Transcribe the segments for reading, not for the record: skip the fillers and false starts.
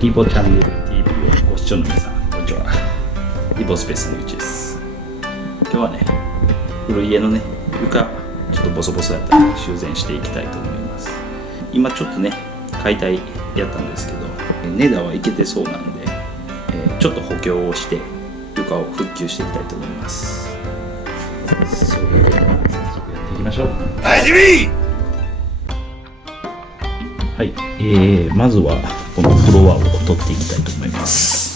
リボチャンネル TV をご視聴の皆さん、こんにちは。リボーンスペースのうちです。今日はね、古い家のね、床、ちょっとボソボソやったら修繕していきたいと思います。今ちょっとね、解体やったんですけど、根太はいけてそうなんで、ちょっと補強をして床を復旧していきたいと思います。それでは早速やっていきましょう。はい、まずはこのフロアを取っていきたいと思います。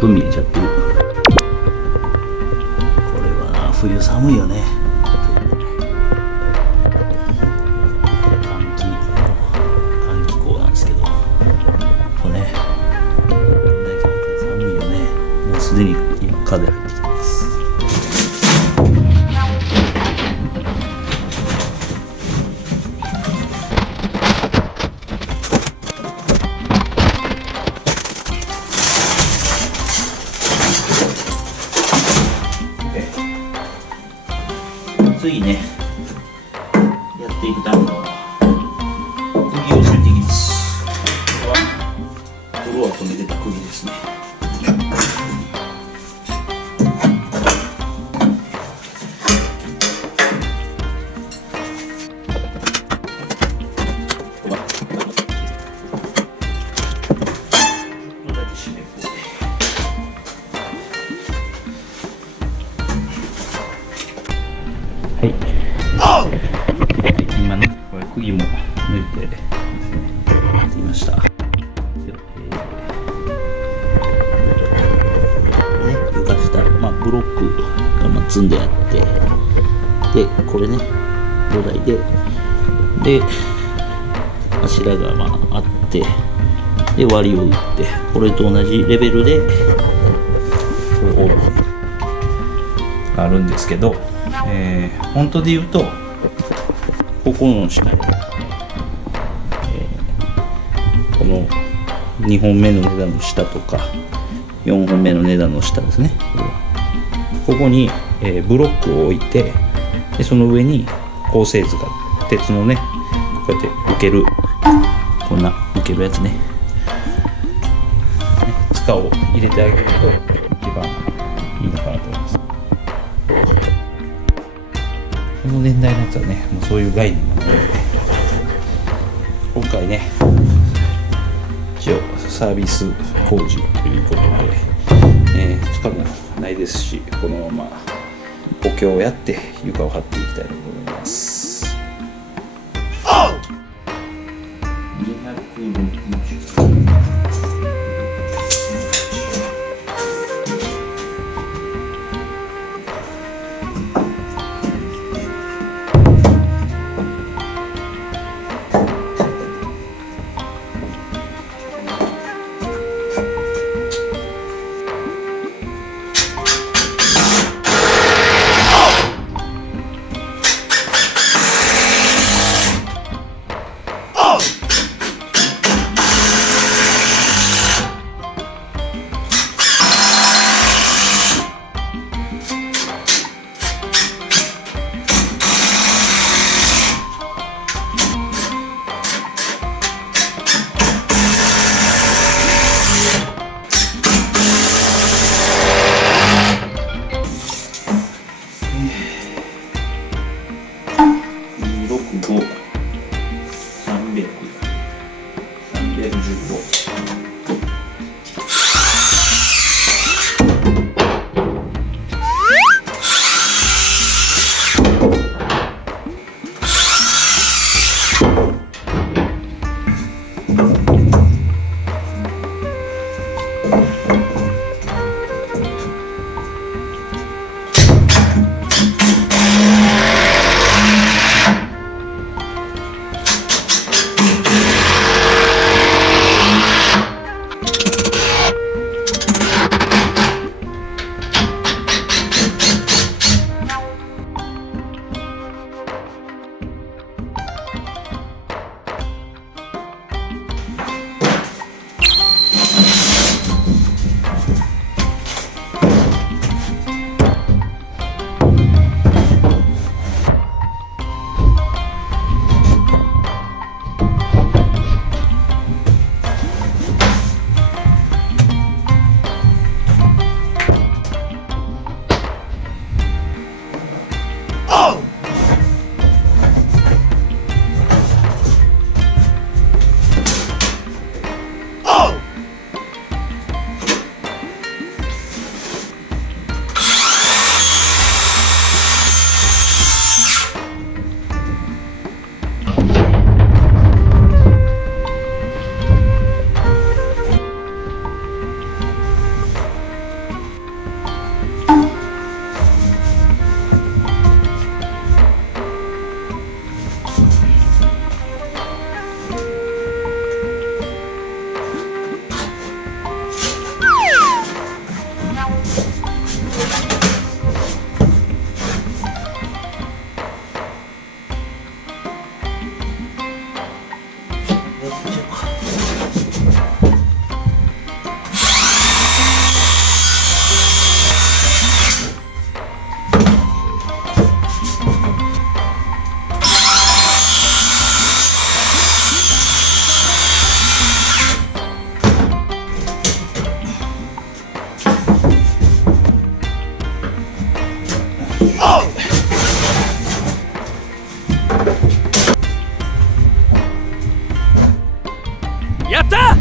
外見えちゃってる。これは冬寒いよね。換気口なんですけど、これね、寒いよね。もうすでに風入ってきてます。次ね、やっていくための釘を締めていきます。これは泥を止めてた釘ですね。はい、今ね、これ釘も抜いてですね、やってみました。床下、ブロックが積んであって、で、これね、土台で、柱があって、で、割りを打って、これと同じレベルで、こう、あるんですけど、本当で言うとここの下に、この2本目の根太の下とか4本目の根太の下ですね、ここに、ブロックを置いて、でその上に構成図が鉄のね、こうやって浮ける、こんな浮けるやつね、塚を入れてあげると一番いいのかなと思います。この年代のやつはね、もうそういう概念がないので、今回ね、一応サービス工事ということで、使もないですし、このまま補強をやって床を張っていきたいと思います。やった。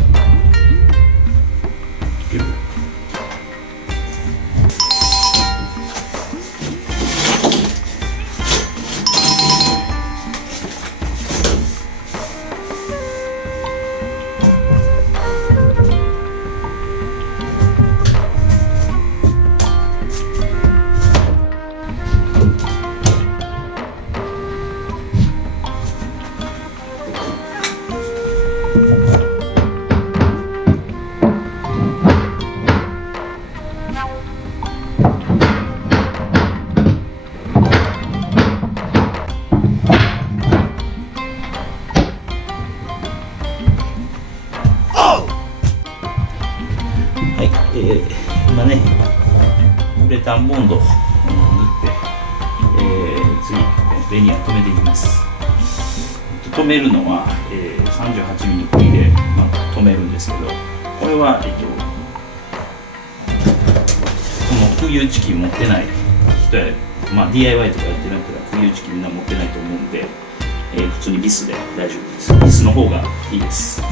今ね、ウレタンボンドを塗って、次、ベニヤ留めていきます。留めるのは、38ミリ釘で、留めるんですけど、これは、この釘打ち機持ってない人や、DIY とかやってなくて釘打ち機みんな持ってないと思うんで、普通にビスで大丈夫です。ビスの方がいいです。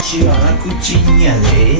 しばらくちんやで。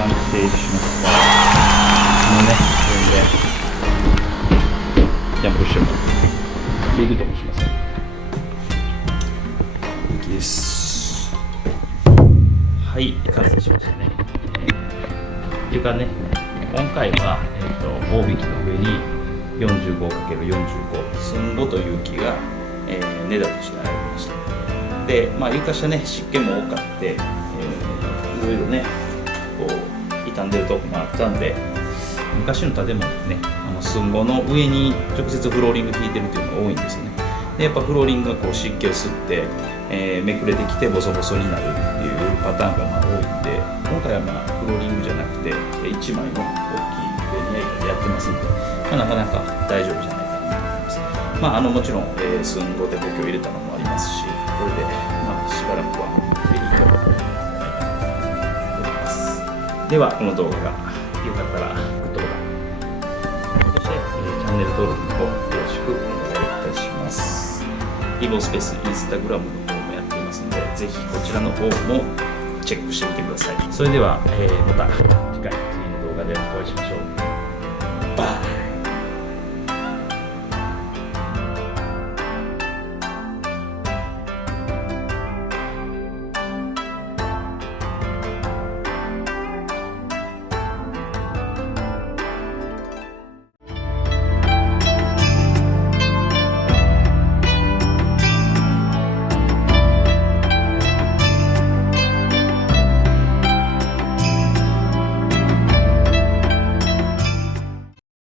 完成しました。このね、ジャンプしてもビグともしません。です。ははい、完成しましたね。床ね、今回は、大引きの上に 45×45 寸5という木が、根太としてありました。で、床下ね、湿気も多かって、いろいろねこう傷んでるとこもあったんで、昔の建物ね、寸5の上に直接フローリング引いてるっていうのが多いんですよね。でやっぱフローリングがこう湿気を吸って、めくれてきてボソボソになるっていうパターンが多いんで、今回はフローリングじゃなくて1枚の大きいベニヤ板でやってますんで、なかなか大丈夫じゃないかなと思います。もちろん、寸5で補強入れたのもありますし、これで、しばらくはベリーがいいんじゃないかなと思います。ではこの動画がよかったらグッドボタン、そして、チャンネル登録をよろしくお願いいたします。リボスペースインスタグラムの方もやっていますので、ぜひこちらの方もチェックしてみてください。それでは、また次回次の動画でお会いしましょう。バイ。